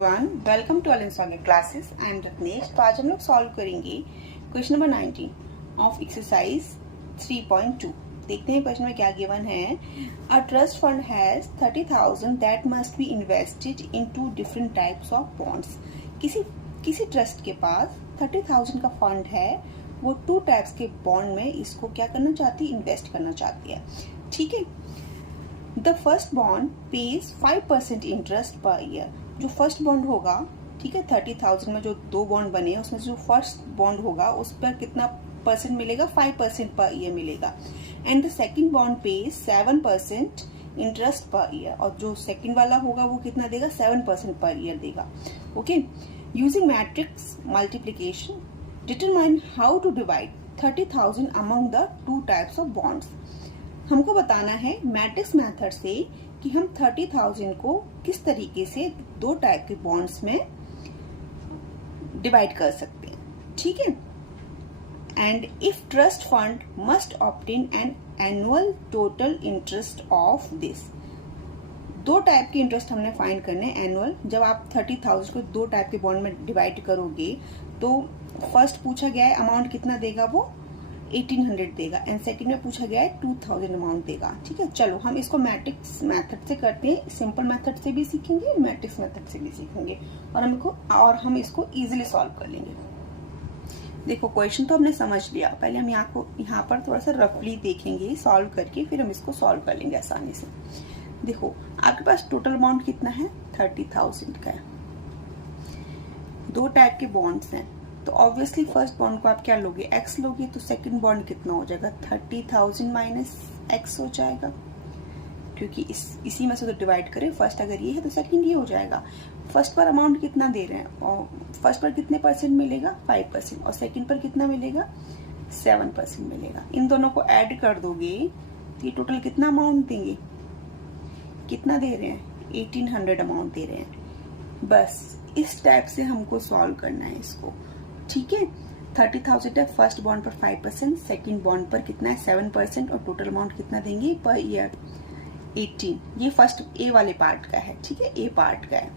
Welcome to installment classes. I am Ratnesh. तो आज हम लोग सॉल्व करेंगे क्वेश्चन नंबर 19 ऑफ एक्सरसाइज 3.2। देखते हैं क्वेश्चन में क्या गिवन है। A trust fund has 30,000 that must be invested in two different types of bonds. किसी ट्रस्ट के पास 30,000 का फंड है, वो 2 टाइप्स के बॉन्ड में इसको क्या करना चाहती है, इन्वेस्ट करना चाहती है। ठीक है। The first bond page 5% interest per year. जो फर्स्ट बॉन्ड होगा, ठीक है, 30,000 में जो 2 बॉन्ड बने उसमें जो फर्स्ट बॉन्ड होगा उस पर कितना परसेंट मिलेगा, 5% पर ईयर मिलेगा। And the second bond page 7% interest per year, और जो सेकंड वाला होगा वो कितना देगा, 7% पर ईयर देगा। Okay. Using matrix multiplication determine how to divide 30,000 among the 2 types of bonds. हमको बताना है मैट्रिक्स मेथड से कि हम 30,000 को किस तरीके से 2 टाइप के बॉन्ड्स में डिवाइड कर सकते हैं। ठीक है। And if trust fund must obtain an annual total interest of this. 2 type के इंटरेस्ट हमने फाइंड करने एनुअल। जब आप 30,000 को 2 टाइप के बॉन्ड में डिवाइड करोगे तो फर्स्ट पूछा गया है अमाउंट कितना देगा, वो 1800 देगा। एंड सेकंड में पूछा गया है 2000 अमाउंट देगा। ठीक है। चलो हम इसको मैट्रिक्स मेथड से करते हैं। सिंपल मेथड से भी सीखेंगे, मैट्रिक्स मेथड से भी सीखेंगे, और हम इसको इजीली सॉल्व कर लेंगे। देखो क्वेश्चन तो हमने समझ लिया। पहले हम यहाँ पर थोड़ा सा रफली देखेंगे सॉल्व करके, फिर हम इसको सॉल्व कर लेंगे आसानी से। देखो आपके पास टोटल अमाउंट कितना है, 30,000 का है। 2 टाइप के बॉन्ड्स हैं, तो ऑब्वियसली फर्स्ट बॉन्ड को आप क्या लोगे, x लोगे, तो सेकंड बॉन्ड कितना हो जाएगा, 30,000 माइनस x हो जाएगा, क्योंकि इसी में से तो डिवाइड करें। फर्स्ट अगर ये है तो सेकंड ये हो जाएगा। फर्स्ट पर अमाउंट कितना दे रहे हैं, और फर्स्ट पर कितने परसेंट मिलेगा, 5%, और सेकंड पर कितना मिलेगा, 7% मिलेगा। इन दोनों को ऐड कर दोगे तो ये टोटल कितना अमाउंट देंगे, कितना दे रहे हैं, 1800 अमाउंट दे रहे हैं। बस इस टाइप से हमको सॉल्व करना है इसको। ठीक है। 30,000 है, फर्स्ट बॉन्ड पर 5%, सेकंड बॉन्ड पर कितना है, 7%, और टोटल अमाउंट कितना देंगे पर ईयर, 18। ये फर्स्ट ए वाले पार्ट का है। ठीक है, ए पार्ट का है।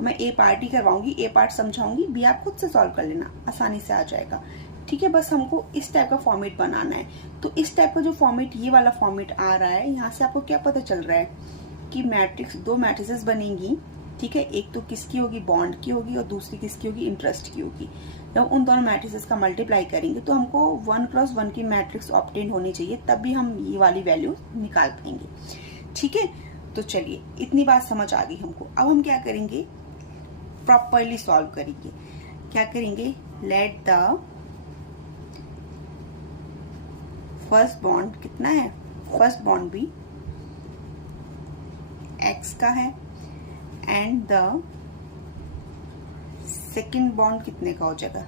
मैं ए पार्ट ही करवाऊंगी, ए पार्ट समझाऊंगी, बी आप खुद से सॉल्व कर लेना, आसानी से आ जाएगा। ठीक है। बस हमको इस टाइप का फॉर्मेट बनाना है। तो इस टाइप का जो फॉर्मेट, ये वाला फॉर्मेट आ रहा है, यहाँ से आपको क्या पता चल रहा है कि मैट्रिक्स 2 मैट्रिसेस बनेंगी। ठीक है। एक तो किसकी होगी, बॉन्ड की होगी, और दूसरी किसकी होगी, इंटरेस्ट की होगी। जब उन दोनों मैट्रिसेस का मल्टीप्लाई करेंगे तो हमको 1x1 की मैट्रिक्स ऑब्टेन होनी चाहिए, तब भी हम ये वाली वैल्यू निकाल पाएंगे। ठीक है। तो चलिए इतनी बात समझ आ गई हमको। अब हम क्या करेंगे, प्रॉपरली सॉल्व करेंगे। क्या करेंगे, लेट द फर्स्ट बॉन्ड कितना है, फर्स्ट बॉन्ड भी x का है, एंड द सेकेंड बॉन्ड कितने का हो जाएगा,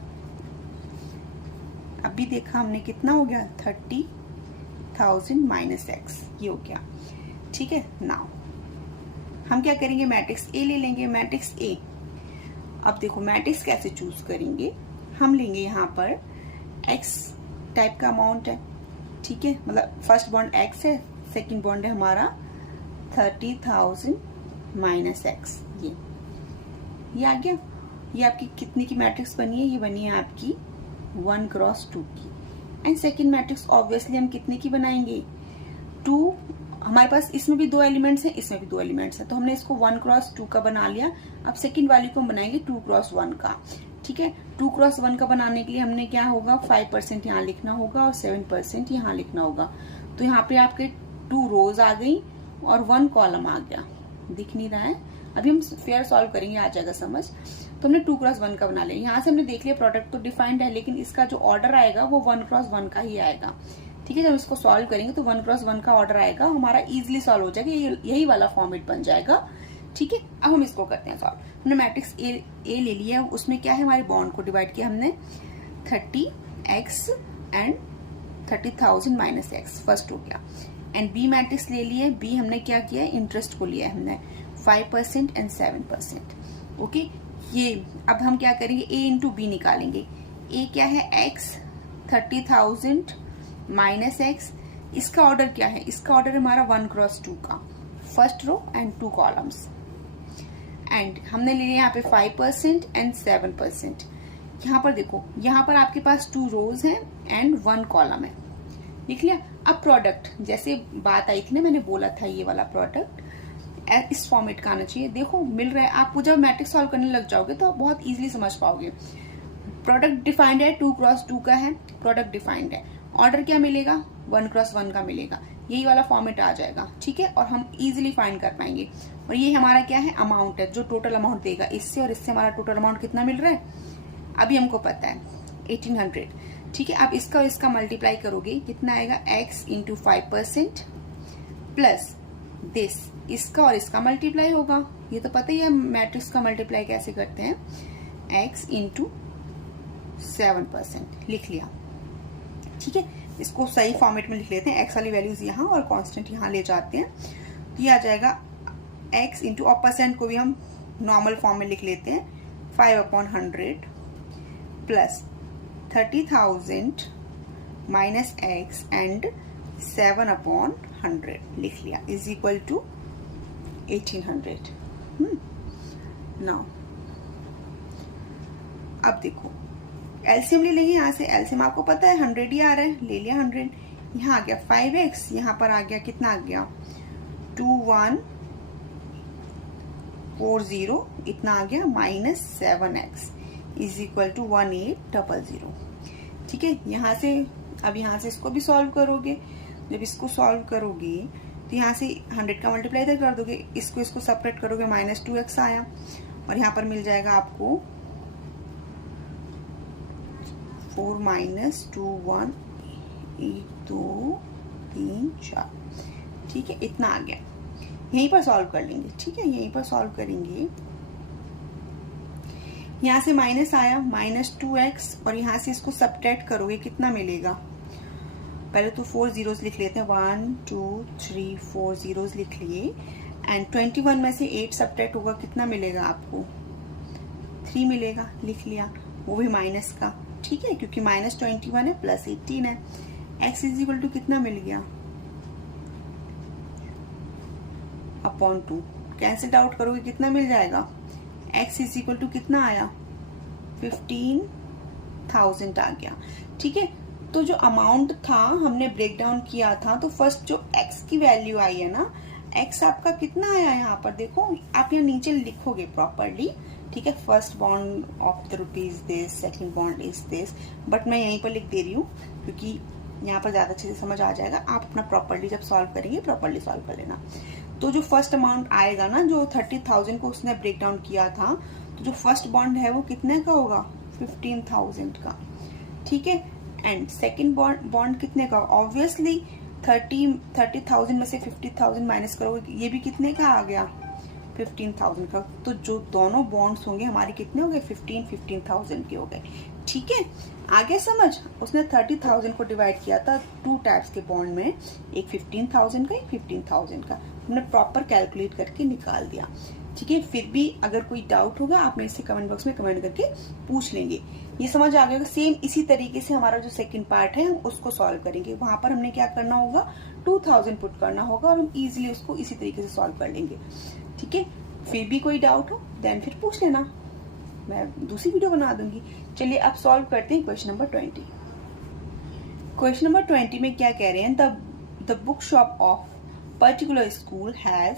अभी देखा हमने कितना हो गया, 30,000 माइनस x, ये हो गया। ठीक है। नाउ हम क्या करेंगे, मैट्रिक्स ए ले लेंगे, मैट्रिक्स ए। अब देखो मैट्रिक्स कैसे चूज करेंगे, हम लेंगे यहाँ पर x टाइप का अमाउंट है। ठीक है, मतलब फर्स्ट बॉन्ड x है, सेकेंड बॉन्ड है हमारा 30,000 माइनस x। ये आ गया। ये आपकी कितने की मैट्रिक्स बनी है, ये बनी है आपकी 1x2 की। एंड सेकेंड मैट्रिक्स ऑब्वियसली हम कितने की बनाएंगे, 2। हमारे पास इसमें भी 2 एलिमेंट्स हैं, इसमें भी 2 एलिमेंट्स हैं, तो हमने इसको 1x2 का बना लिया। अब सेकेंड वाली को हम बनाएंगे 2x1 का। ठीक है। 2x1 का बनाने के लिए हमने क्या होगा, 5% यहाँ लिखना होगा और 7% यहाँ लिखना होगा। तो यहाँ पे आपके 2 रोज आ गई और 1 कॉलम आ गया। दिख नहीं रहा है, अभी हम फेयर सॉल्व करेंगे, आ जाएगा समझ। तो हमने 2x1 का बना लिया। यहाँ से हमने देख लिया प्रोडक्ट तो डिफाइंड है, लेकिन इसका जो ऑर्डर आएगा वो 1x1 का ही आएगा। ठीक है। जब इसको सॉल्व करेंगे तो 1x1 का ऑर्डर आएगा, हमारा इजीली सॉल्व हो जाएगा, यही वाला फॉर्मेट बन जाएगा। ठीक है। अब हम इसको करते हैं सॉल्व। हमने मैट्रिक्स ए ले लिया, उसमें क्या है, हमारे बॉन्ड को डिवाइड किया हमने, 30x and 30,000 minus x, first हो गया। एंड बी मैट्रिक्स ले लिए, बी हमने क्या किया, इंटरेस्ट को लिया हमने 5% एंड 7%। ओके। ये अब हम क्या करेंगे, a इंटू बी निकालेंगे। a क्या है, x, 30,000 माइनस x। इसका ऑर्डर क्या है, इसका ऑर्डर हमारा 1x2 का, first row and 2 columns. And हमने ले लिया यहाँ पे 5% एंड 7%। यहाँ पर देखो, यहाँ पर आपके पास 2 रोज हैं एंड 1 कॉलम है, लिख लिया। अब प्रोडक्ट जैसे बात आई थी ना, मैंने बोला था ये वाला प्रोडक्ट इस फॉर्मेट का आना चाहिए। देखो मिल रहा है आपको, जब मैट्रिक्स सॉल्व करने लग जाओगे तो आप बहुत इजीली समझ पाओगे। प्रोडक्ट डिफाइंड है, 2x2 का है, प्रोडक्ट डिफाइंड है। ऑर्डर क्या मिलेगा, 1x1 का मिलेगा, यही वाला फॉर्मेट आ जाएगा, ठीक है। और हम इजीली फाइंड कर पाएंगे। और ये हमारा क्या है, अमाउंट है, जो टोटल अमाउंट देगा। इससे और इससे हमारा टोटल अमाउंट कितना मिल रहा है, अभी हमको पता है 1800, ठीक है। अब इसका और इसका मल्टीप्लाई करोगे, कितना आएगा, x इंटू 5% प्लस दिस, इसका और इसका मल्टीप्लाई होगा। ये तो पता ही है मैट्रिक्स का मल्टीप्लाई कैसे करते हैं, x इंटू 7%, लिख लिया, ठीक है। इसको सही फॉर्मेट में लिख लेते हैं, x वाली वैल्यूज यहाँ और कांस्टेंट यहाँ ले जाते हैं, तो ये आ जाएगा x इंटू, और परसेंट को भी हम नॉर्मल फॉर्म में लिख लेते हैं, 5/100 प्लस 30,000 माइनस x एंड 7/100, लिख लिया, इज इक्वल टू 1800। नाउ अब देखो एलसीएम ले लेंगे, यहाँ से एलसीएम आपको पता है 100 ही आ रहा है, ले लिया 100। यहाँ आ गया 5x, यहाँ पर आ गया कितना आ गया 2140, इतना आ गया minus 7x is equal to 1800, ठीक है। यहाँ से अब यहाँ से इसको भी सॉल्व करोगे, जब इसको सॉल्व करोगे तो यहाँ से 100 का मल्टीप्लाई इधर कर दोगे, इसको सेपरेट करोगे, माइनस 2x आया, और यहाँ पर मिल जाएगा आपको 4 माइनस 2 1 1 2 3 4, ठीक है, इतना आ गया। यहीं पर सॉल्व कर लेंगे, ठीक है, यहीं पर सॉल्व करेंगे। यहाँ से माइनस आया, माइनस 2x, और यहाँ से इसको सब्ट्रैक्ट करोगे, कितना मिलेगा, पहले तो 4 जीरोस लिख लेते हैं, 1 2 3 4 जीरोस लिख लिए, एंड 21 में से 8 सब्ट्रैक्ट होगा, कितना मिलेगा आपको, 3 मिलेगा, लिख लिया, वो भी माइनस का, ठीक है, क्योंकि माइनस 21 है प्लस 18 है। x इज इक्वल टू कितना मिल गया, अपॉन 2, कैंसिल आउट करोगे कितना मिल जाएगा, x इज इक्वल टू कितना आया, 15,000 आ गया, ठीक है। तो जो अमाउंट था हमने ब्रेक डाउन किया था, तो फर्स्ट जो x की वैल्यू आई है ना, x आपका कितना आया, यहाँ पर देखो, आप यहाँ नीचे लिखोगे प्रॉपरली, ठीक है। First bond of the rupees this, second bond is this, but मैं यहीं पर लिख दे रही हूँ क्योंकि यहाँ पर ज्यादा अच्छे से समझ आ जाएगा। आप अपना प्रॉपरली जब सॉल्व करेंगे प्रॉपरली सॉल्व कर लेना। तो जो फर्स्ट अमाउंट आएगा ना, जो 30,000 को उसने ब्रेक डाउन किया था, तो जो फर्स्ट बॉन्ड है वो कितने का होगा, 15,000 का, ठीक है। एंड सेकंड बॉन्ड कितने का, ऑब्वियसली 30,000 में से 50,000 माइनस करोगे, ये भी कितने का आ गया, 15,000 का। तो जो दोनों बॉन्ड्स होंगे हमारे कितने हो गए, 15,000 के हो गए, ठीक है। आगे समझ, उसने 30,000 को डिवाइड किया था 2 टाइप्स के बॉन्ड में, एक 15,000 का, एक 15,000 का, हमने प्रॉपर कैलकुलेट करके निकाल दिया, ठीक है। फिर भी अगर कोई डाउट होगा आप मेरे से कमेंट बॉक्स में कमेंट करके पूछ लेंगे। ये समझ आ गया। सेम इसी तरीके से हमारा जो सेकंड पार्ट है हम उसको सॉल्व करेंगे। वहां पर हमने क्या करना होगा, 2000 पुट करना होगा और हम इजीली उसको इसी तरीके से सॉल्व कर लेंगे, ठीक है। फिर भी कोई डाउट हो देन फिर पूछ लेना, मैं दूसरी वीडियो बना दूंगी। चलिए अब सॉल्व करते हैं क्वेश्चन नंबर 20। क्वेश्चन नंबर 20 में क्या कह रहे हैं, the book shop of particular school has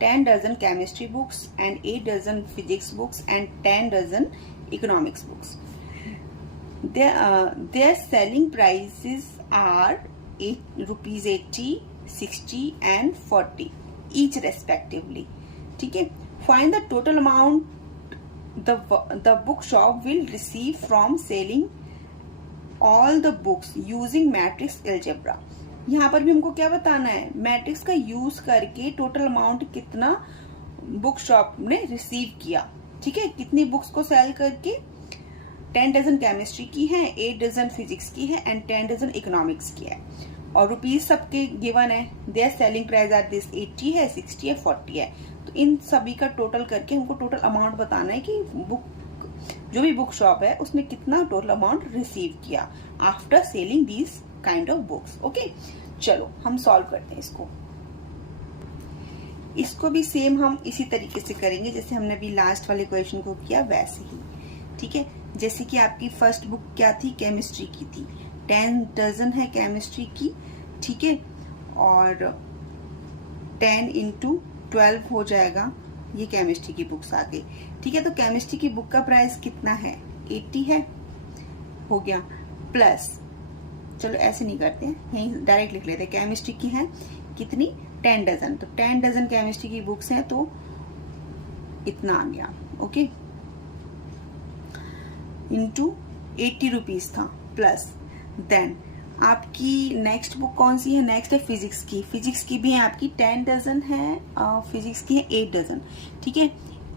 10 dozen chemistry books and 8 dozen physics books and 10 dozen economics books. Their selling prices are rupees 80, 60 and 40 each respectively. ठीक है। Find the total amount the bookshop will receive from selling all the books using matrix algebra. यहाँ पर भी हमको क्या बताना है, matrix का यूज करके टोटल अमाउंट कितना बुक शॉप ने रिसीव किया, ठीक है। कितनी बुक्स को सेल करके, 10 डजन केमिस्ट्री की है, 8 डजन फिजिक्स की है एंड 10 डजन इकोनॉमिक्स की है, और रुपीज सबके गिवन है। Their selling price are this 80 है, 60 है, 40 है। तो इन सभी का टोटल करके हमको टोटल अमाउंट बताना है कि बुक जो भी बुक शॉप है उसने कितना टोटल अमाउंट रिसीव किया after selling these kind of books. Okay, चलो हम सॉल्व करते हैं इसको। इसको भी सेम हम इसी तरीके से करेंगे जैसे हमने अभी लास्ट वाले क्वेश्चन को किया वैसे ही, ठीक है। जैसे कि आपकी फर्स्ट बुक क्या थी, केमिस्ट्री की थी, 10 डजन है केमिस्ट्री की, ठीक है, और 10 इंटू 12 हो जाएगा, ये केमिस्ट्री की बुक्स आ गई, ठीक है। तो केमिस्ट्री की बुक का प्राइस कितना है, 80 है, हो गया, प्लस चलो ऐसे नहीं करते हैं, यहीं डायरेक्ट लिख लेते हैं, केमिस्ट्री की है कितनी, 10 डजन, तो 10 डजन केमिस्ट्री की बुक्स हैं तो इतना आ गया, ओके, इंटू 80 रुपीज था, प्लस देन आपकी नेक्स्ट बुक कौन सी है, नेक्स्ट है फिजिक्स की, फिजिक्स की भी है आपकी 10 डजन है, फिजिक्स की है 8 डजन, ठीक है।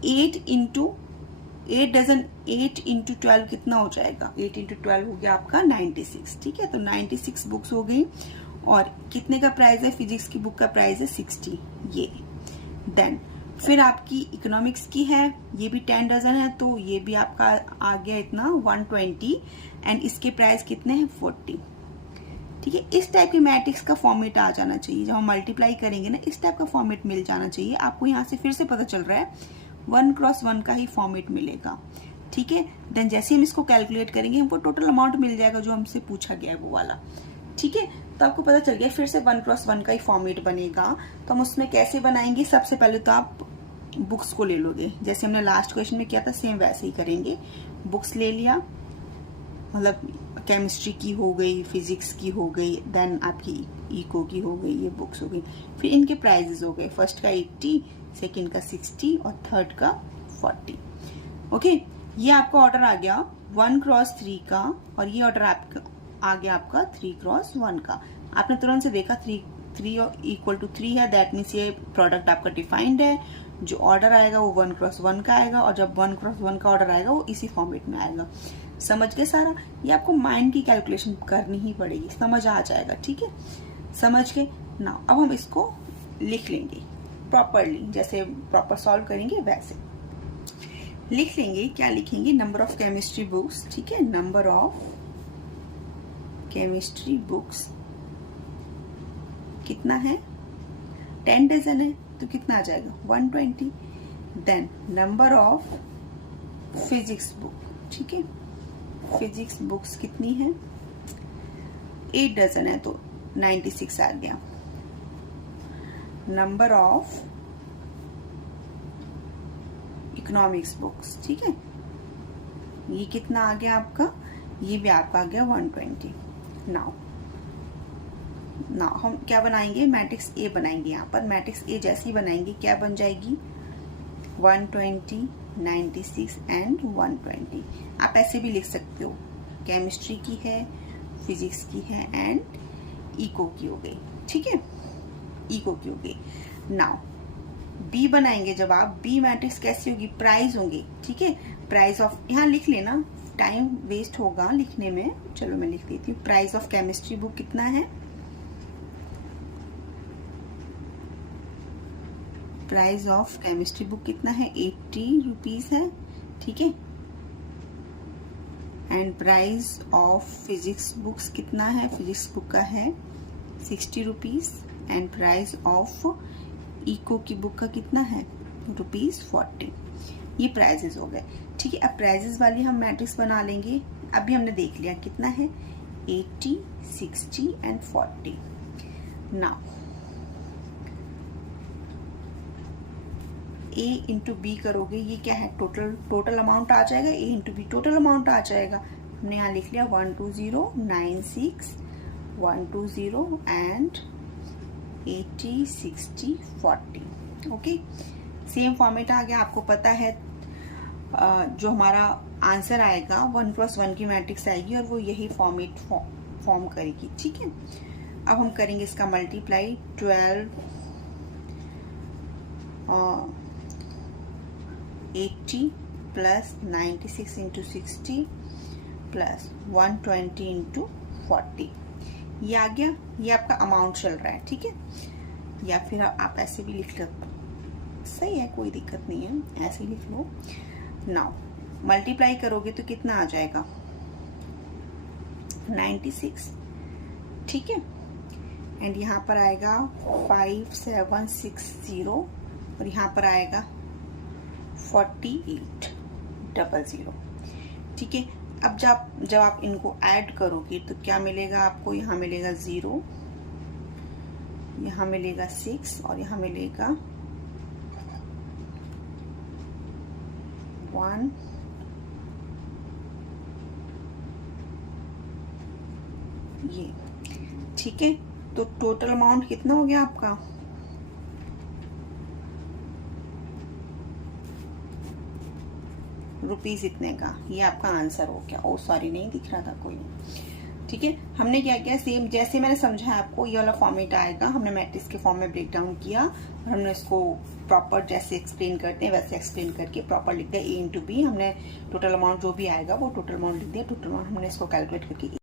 8 डजन 8 इंटू 12 कितना हो जाएगा, 8 इंटू 12 हो गया आपका 96, ठीक है। तो 96 बुक्स हो गई, और कितने का प्राइस है, फिजिक्स की बुक का प्राइस है 60, ये। देन फिर आपकी इकोनॉमिक्स की है, ये भी 10 डजन है, तो ये भी आपका आ गया इतना 120, एंड इसके प्राइस कितने हैं 40, ठीक है। इस टाइप की मैट्रिक्स का फॉर्मेट आ जाना चाहिए, जब हम मल्टीप्लाई करेंगे ना इस टाइप का फॉर्मेट मिल जाना चाहिए आपको। यहाँ से फिर से पता चल रहा है 1x1 का ही फॉर्मेट मिलेगा, ठीक है। देन जैसे हम इसको कैलकुलेट करेंगे हमको टोटल अमाउंट मिल जाएगा जो हमसे पूछा गया है वो वाला, ठीक है। तो आपको पता चल गया फिर से 1x1 का ही फॉर्मेट बनेगा। तो हम उसमें कैसे बनाएंगे, सबसे पहले तो आप बुक्स को ले लोगे, जैसे हमने लास्ट क्वेश्चन में किया था सेम वैसे ही करेंगे। बुक्स ले लिया, मतलब केमिस्ट्री की हो गई, फिजिक्स की हो गई, देन आपकी इको की हो गई, ये बुक्स हो गई। फिर इनके प्राइजेस हो गए, फर्स्ट का 80, सेकंड का 60 और थर्ड का 40, ओके। ये आपका ऑर्डर आ गया 1x3 का, और ये ऑर्डर आपका आ गया आपका 3x1 का। आपने तुरंत से देखा 3 इक्वल टू 3 है, दैट मीन्स ये प्रोडक्ट आपका डिफाइंड है। जो ऑर्डर आएगा वो 1x1 का आएगा, और जब 1x1 का ऑर्डर आएगा वो इसी फॉर्मेट में आएगा। समझ गए सारा, ये आपको माइंड की कैलकुलेशन करनी ही पड़ेगी, समझ आ जाएगा, ठीक है। समझ के ना अब हम इसको लिख लेंगे प्रॉपरली, जैसे प्रॉपर सॉल्व करेंगे वैसे लिख लेंगे। क्या लिखेंगे, नंबर ऑफ केमिस्ट्री बुक्स, ठीक है, नंबर ऑफ केमिस्ट्री बुक्स कितना है, 10 डजन है तो कितना आ जाएगा 120। Then number of physics book, ठीक है, फिजिक्स बुक्स कितनी है, 8 डजन है तो 96 आ गया। नंबर ऑफ इकोनॉमिक्स बुक्स, ठीक है, ये कितना आ गया आपका, ये भी आपका आ गया 120। नाउ हम क्या बनाएंगे, मैट्रिक्स ए बनाएंगे। यहाँ पर मैट्रिक्स ए जैसी बनाएंगे क्या बन जाएगी, 120, 96 एंड 120। आप ऐसे भी लिख सकते हो, केमिस्ट्री की है, फिजिक्स की है एंड इको की हो गई, ठीक है, इको की हो गई। नाउ बी बनाएंगे, जब आप बी मैट्रिक्स कैसी होगी, प्राइस होंगे, ठीक है, प्राइस ऑफ, यहाँ लिख लेना, टाइम वेस्ट होगा लिखने में, चलो मैं लिख देती हूँ। प्राइस ऑफ केमिस्ट्री बुक कितना है, प्राइस ऑफ केमिस्ट्री बुक कितना है, 80 रुपीज है, ठीक है। And price of physics books कितना है, फिजिक्स बुक का है 60 rupees, and price of eco की बुक का कितना है, ₹40। ये प्राइजेस हो गए, ठीक है। अब प्राइजेस वाली हम मैट्रिक्स बना लेंगे। अभी हमने देख लिया कितना है, 80, 60 and 40। Now A into B करोगे, ये क्या है, टोटल अमाउंट आ जाएगा, A into B total amount आ जाएगा। हमने यहाँ लिख लिया 120, 96, 120 एंड 80, 60, 40, ओके। सेम फॉर्मेट आ गया, आपको पता है जो हमारा आंसर आएगा 1x1 की मैट्रिक्स आएगी और वो यही फॉर्मेट फॉर्म करेगी, ठीक है। अब हम करेंगे इसका multiply, 12 80 plus 96 into 60 plus 120 into 40, ये आ गया। ये आपका अमाउंट चल रहा है, ठीक है। या फिर आप ऐसे भी लिख लो, सही है, कोई दिक्कत नहीं है, ऐसे ही लिख लो। नाउ मल्टीप्लाई करोगे तो कितना आ जाएगा, 96, ठीक है। एंड यहाँ पर आएगा 5760 और यहाँ पर आएगा 4800। ठीक है, अब जब आप इनको ऐड करोगे तो क्या मिलेगा आपको? यहाँ मिलेगा 0, यहाँ मिलेगा 6 और यहाँ मिलेगा 1। ये ठीक है, तो टोटल अमाउंट कितना हो गया आपका? रुपीज इतने का। ये आपका आंसर हो गया। ओ सॉरी, नहीं दिख रहा था कोई। ठीक है, हमने क्या किया, सेम जैसे मैंने समझाया आपको, ये वाला फॉर्मेट आएगा। हमने मैट्रिक्स के फॉर्म में ब्रेक डाउन किया और हमने इसको प्रॉपर जैसे एक्सप्लेन करते हैं वैसे एक्सप्लेन करके प्रॉपर लिख दिया। A into B हमने टोटल अमाउंट जो भी आएगा वो टोटल अमाउंट लिख दिया। टोटल अमाउंट हमने इसको कैलकुलेट करके